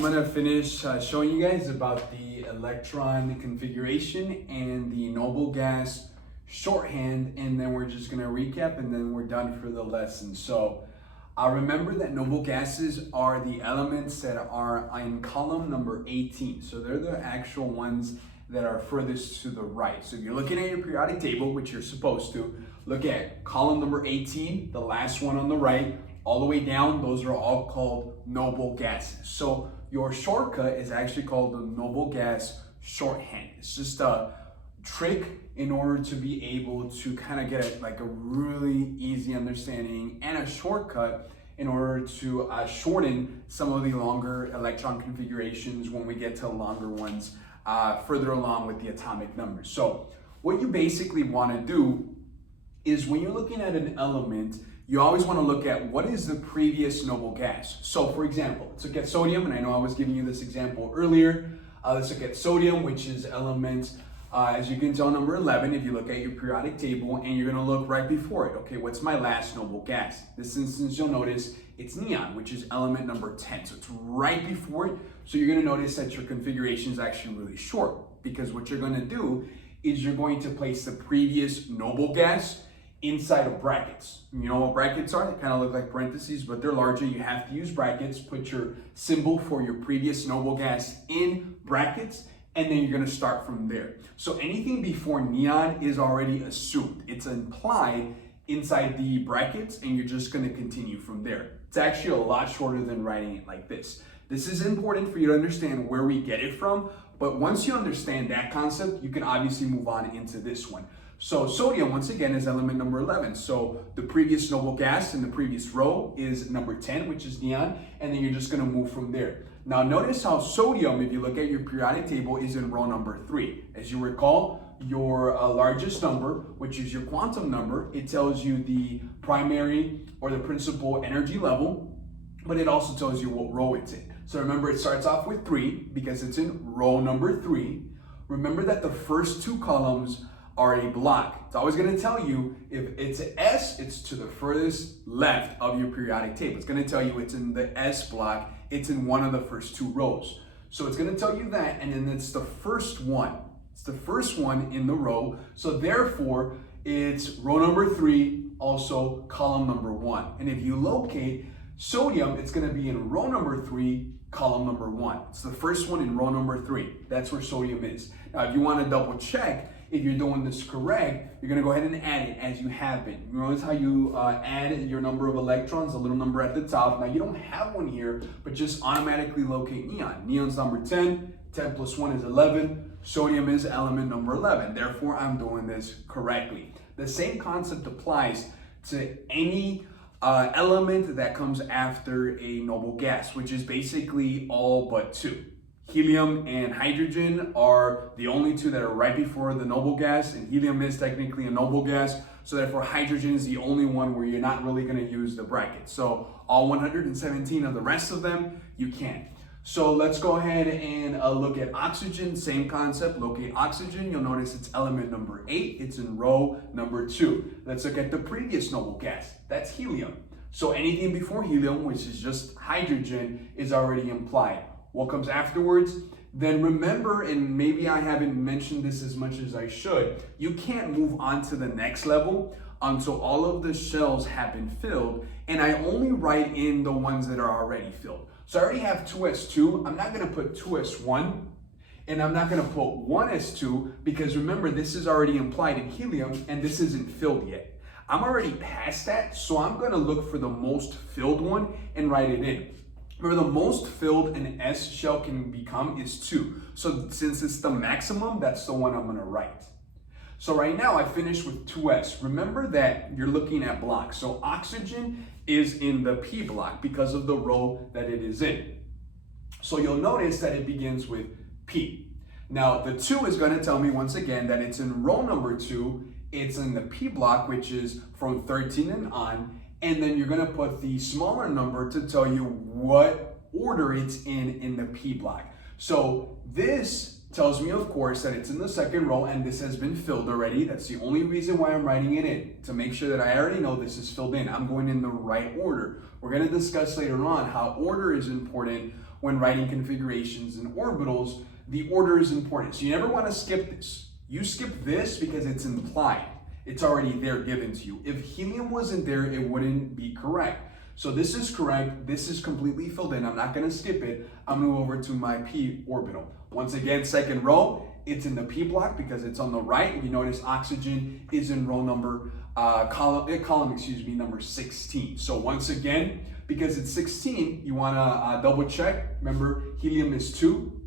I'm going to finish showing you guys about the electron configuration and the Noblegas shorthand, and then we're just going to recap and then we're done for the lesson. So remember that noble gases are the elements that are in column number 18. So they're the actual ones that are furthest to the right. So if you're looking at your periodic table, which you're supposed to, look at column number 18, the last one on the right, all the way down, those are all called noble gases. So your shortcut is actually called the noble gas shorthand. It's just a trick in order to be able to kind of get a really easy understanding and a shortcut in order to shorten some of the longer electron configurations when we get to longer ones further along with the atomic numbers. So what you basically want to do is when you're looking at an element, you always want to look at what is the previous noble gas. So for example, let's look at sodium, and I know I was giving you this example earlier. Let's look at sodium, which is element, as you can tell, number 11, if you look at your periodic table, and you're going to look right before it. Okay, what's my last noble gas? This instance, you'll notice it's neon, which is element number 10. So it's right before it. So you're going to notice that your configuration is actually really short, because what you're going to do is you're going to place the previous noble gas inside of brackets. You know what brackets are? They kind of look like parentheses, but they're larger. You have to use brackets. Put your symbol for your previous noble gas in brackets, and then you're going to start from there. So anything before neon is already assumed. It's implied inside the brackets, and you're just going to continue from there. It's actually a lot shorter than writing it like this. This is important for you to understand where we get it from, but once you understand that concept, you can obviously move on into this one. So sodium, once again, is element number 11. So the previous noble gas in the previous row is number 10, which is neon, and then you're just going to move from there. Now notice how sodium, if you look at your periodic table, is in row number 3. As you recall, your largest number, which is your quantum number, it tells you the primary or the principal energy level, but it also tells you what row it's in. So remember, it starts off with 3 because it's in row number 3. Remember that the first two columns are a block. It's always going to tell you if it's an S, it's to the furthest left of your periodic table. It's going to tell you it's in the S block. It's in one of the first two rows. So it's going to tell you that, and then it's the first one. It's the first one in the row. So therefore, it's row number 3, also column number 1. And if you locate sodium, it's going to be in row number 3, column number 1. It's the first one in row number 3. That's where sodium is. Now, if you want to double check if you're doing this correct, you're going to go ahead and add it as you have been. You notice how you add your number of electrons, a little number at the top. Now, you don't have one here, but just automatically locate neon. Neon's number 10. 10 plus 1 is 11. Sodium is element number 11. Therefore, I'm doing this correctly. The same concept applies to any element that comes after a noble gas, which is basically all but 2. Helium and hydrogen are the only two that are right before the noble gas, and helium is technically a noble gas, so therefore hydrogen is the only one where you're not really going to use the bracket. So all 117 of the rest of them, you can. So let's go ahead and look at oxygen. Same concept, locate oxygen. You'll notice it's element number 8. It's in row number 2. Let's look at the previous noble gas. That's helium. So anything before helium, which is just hydrogen, is already implied. What comes afterwards? Then remember, and maybe I haven't mentioned this as much as I should, you can't move on to the next level until all of the shells have been filled, and I only write in the ones that are already filled. So I already have 2s2. I'm not going to put 2s1, and I'm not going to put 1s2, because remember, this is already implied in helium, and this isn't filled yet. I'm already past that, so I'm going to look for the most filled one and write it in. Remember, the most filled an S shell can become is 2. So since it's the maximum, that's the one I'm going to write. So right now I finished with 2s. Remember that you're looking at blocks. So oxygen is in the P block because of the row that it is in. So you'll notice that it begins with P. Now the 2 is going to tell me once again that it's in row number 2. It's in the P block, which is from 13 and on. And then you're going to put the smaller number to tell you what order it's in the P block. So this tells me, of course, that it's in the second row, and this has been filled already. That's the only reason why I'm writing it in, to make sure that I already know this is filled in. I'm going in the right order. We're going to discuss later on how order is important when writing configurations and orbitals, the order is important. So you never want to skip this. You skip this because it's implied. It's already there given to you. If helium wasn't there, it wouldn't be correct. So this is correct. This is completely filled in. I'm not going to skip it. I'm going to move over to my p orbital. Once again, second row, it's in the p block because it's on the right. You notice oxygen is in row number, column, number 16. So once again, because it's 16, you want to double check. Remember, helium is 2.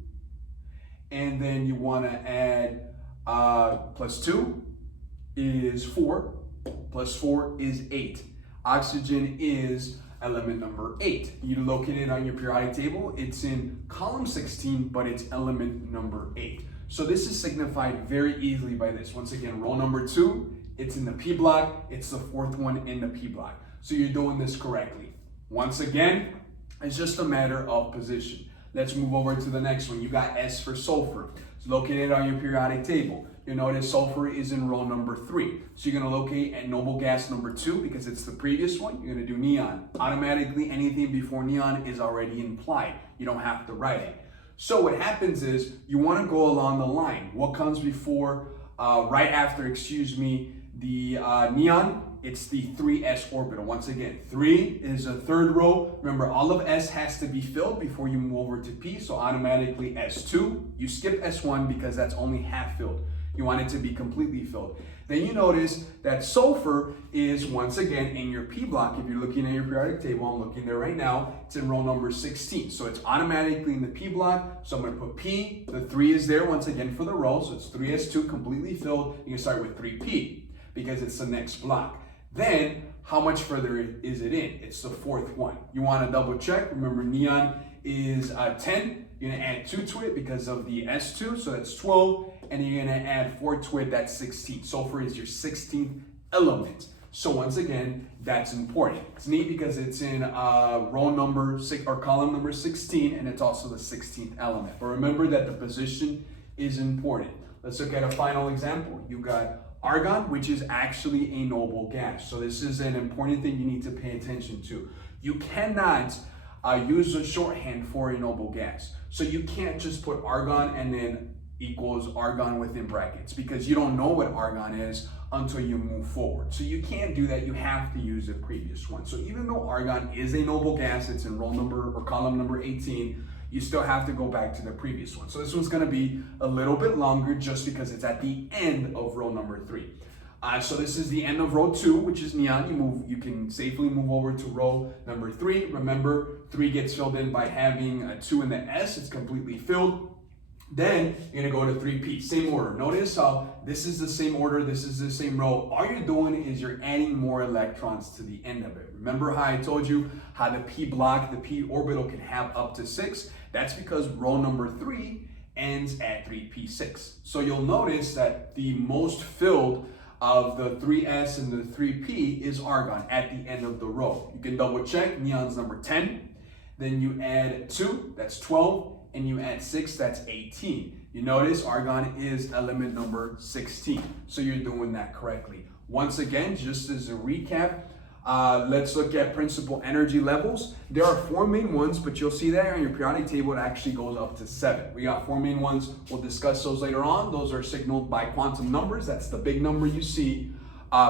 And then you want to add plus 2 is 4. Plus 4 is 8. Oxygen is element number 8. You locate it on your periodic table. It's in column 16, but it's element number 8. So this is signified very easily by this. Once again, row number 2, it's in the P block. It's the 4th one in the P block. So you're doing this correctly. Once again, it's just a matter of position. Let's move over to the next one. You got S for sulfur. It's located on your periodic table. You'll notice sulfur is in row number 3. So you're going to locate at noble gas number 2 because it's the previous one. You're going to do neon. Automatically, anything before neon is already implied. You don't have to write it. So what happens is you want to go along the line. What comes before, right after, the neon? It's the 3s orbital. Once again, 3 is a third row. Remember, all of S has to be filled before you move over to P, so automatically S2. You skip S1 because that's only half filled. You want it to be completely filled. Then you notice that sulfur is, once again, in your P block. If you're looking at your periodic table, I'm looking there right now, it's in row number 16. So it's automatically in the P block. So I'm going to put P. The 3 is there, once again, for the row. So it's 3s2 completely filled. You can start with 3P because it's the next block. Then, how much further is it in? It's the 4th one. You want to double check. Remember, neon is 10. You're going to add 2 to it because of the S2, so that's 12. And you're going to add 4 to it, that's 16. Sulfur is your 16th element. So once again, that's important. It's neat because it's in row number 6 or column number 16, and it's also the 16th element. But remember that the position is important. Let's look at a final example. You got argon, which is actually a noble gas. So this is an important thing you need to pay attention to. You cannot use a shorthand for a noble gas. So you can't just put argon and then equals argon within brackets because you don't know what argon is until you move forward. So you can't do that. You have to use the previous one. So even though argon is a noble gas, it's in row number or column number 18, you still have to go back to the previous one. So this one's going to be a little bit longer just because it's at the end of row number 3. So this is the end of row 2, which is neon. You can safely move over to row number 3. Remember, 3 gets filled in by having a 2 in the S. It's completely filled. Then you're going to go to 3P, same order. Notice how this is the same order, this is the same row. All you're doing is you're adding more electrons to the end of it. Remember how I told you how the P block, the P orbital can have up to 6? That's because row number 3 ends at 3p6. So you'll notice that the most filled of the 3s and the 3p is argon at the end of the row. You can double check, neon's number 10. Then you add 2, that's 12. And you add 6, that's 18. You notice argon is element number 16. So you're doing that correctly. Once again, just as a recap, let's look at principal energy levels. There are 4 main ones, but you'll see that on your periodic table, it actually goes up to 7. We got 4 main ones. We'll discuss those later on. Those are signaled by quantum numbers. That's the big number you see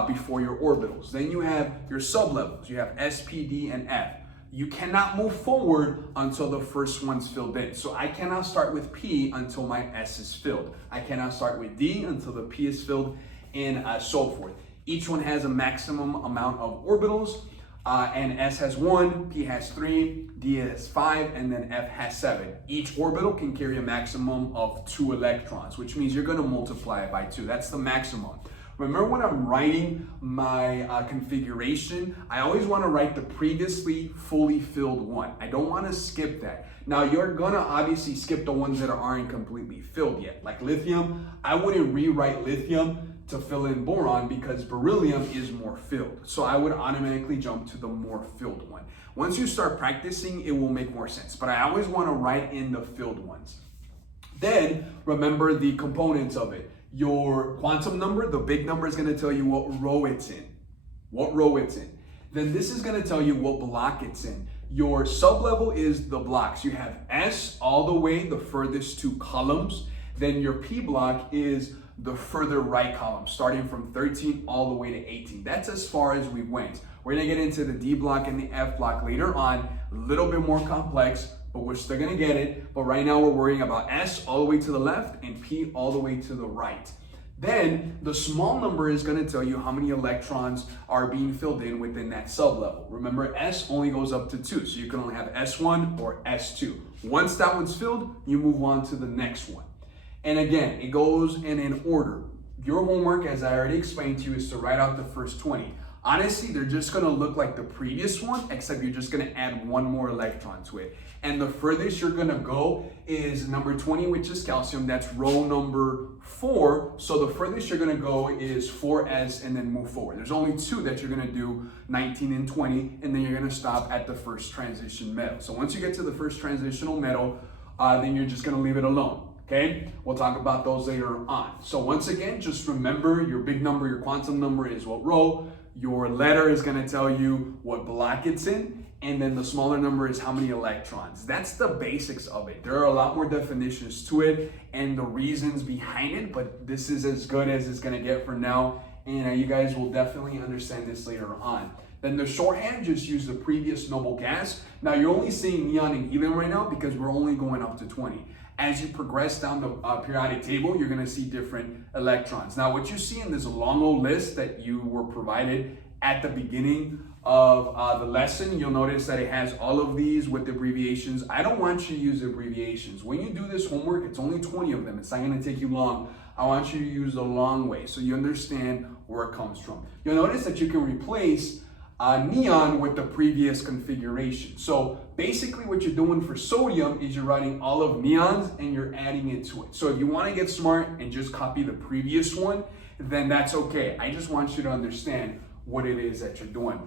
before your orbitals. Then you have your sublevels. You have S, P, D, and F. You cannot move forward until the first one's filled in. So I cannot start with P until my S is filled. I cannot start with D until the P is filled, and so forth. Each one has a maximum amount of orbitals, and S has 1, P has 3, D has 5, and then F has 7. Each orbital can carry a maximum of 2 electrons, which means you're going to multiply it by 2. That's the maximum. Remember when I'm writing my configuration, I always want to write the previously fully filled one. I don't want to skip that. Now you're going to obviously skip the ones that aren't completely filled yet. Like lithium, I wouldn't rewrite lithium to fill in boron because beryllium is more filled. So I would automatically jump to the more filled one. Once you start practicing, it will make more sense. But I always want to write in the filled ones. Then remember the components of it. Your quantum number, the big number, is going to tell you what row it's in. What row it's in. Then this is going to tell you what block it's in. your sublevel is the blocks. You have S all the way, the furthest two columns. Then your P block is the further right column, starting from 13 all the way to 18. That's as far as we went. We're gonna get into the D block and the F block later on, a little bit more complex, but we're still gonna get it. But right now we're worrying about S all the way to the left and P all the way to the right. Then the small number is going to tell you how many electrons are being filled in within that sublevel. Remember, S only goes up to 2, so you can only have S1 or S2. Once that one's filled, you move on to the next one. And again, it goes in an order. Your homework, as I already explained to you, is to write out the first 20. Honestly, they're just going to look like the previous one, except you're just going to add one more electron to it. And the furthest you're going to go is number 20, which is calcium. That's row number 4. So the furthest you're going to go is 4s and then move forward. There's only 2 that you're going to do, 19 and 20, and then you're going to stop at the first transition metal. So once you get to the first transitional metal, then you're just going to leave it alone. Okay, we'll talk about those later on. So once again, just remember your big number, your quantum number is what row. Your letter is going to tell you what block it's in, and then the smaller number is how many electrons. That's the basics of it. There are a lot more definitions to it and the reasons behind it, but this is as good as it's going to get for now, and you guys will definitely understand this later on. Then the shorthand, just use the previous noble gas. Now you're only seeing neon and helium right now because we're only going up to 20. As you progress down the periodic table, you're going to see different electrons. Now, what you see in this long old list that you were provided at the beginning of the lesson, you'll notice that it has all of these with abbreviations. I don't want you to use abbreviations. When you do this homework, it's only 20 of them. It's not going to take you long. I want you to use the long way so you understand where it comes from. You'll notice that you can replace neon with the previous configuration. So basically what you're doing for sodium is you're writing all of neons and you're adding it to it. So if you want to get smart and just copy the previous one, then that's okay. I just want you to understand what it is that you're doing.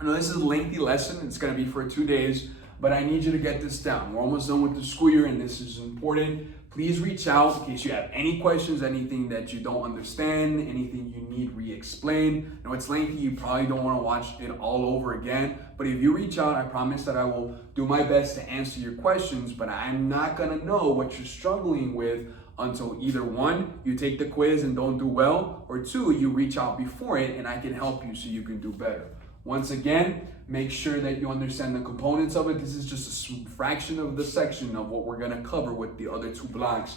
I know this is a lengthy lesson. It's going to be for 2 days, but I need you to get this down. We're almost done with the school year and this is important. Please reach out in case you have any questions, anything that you don't understand, anything you need re-explained. I know it's lengthy, you probably don't want to watch it all over again, but if you reach out, I promise that I will do my best to answer your questions, but I'm not going to know what you're struggling with until either 1, you take the quiz and don't do well, or 2, you reach out before it and I can help you so you can do better. Once again, make sure that you understand the components of it. This is just a fraction of the section of what we're going to cover with the other 2 blocks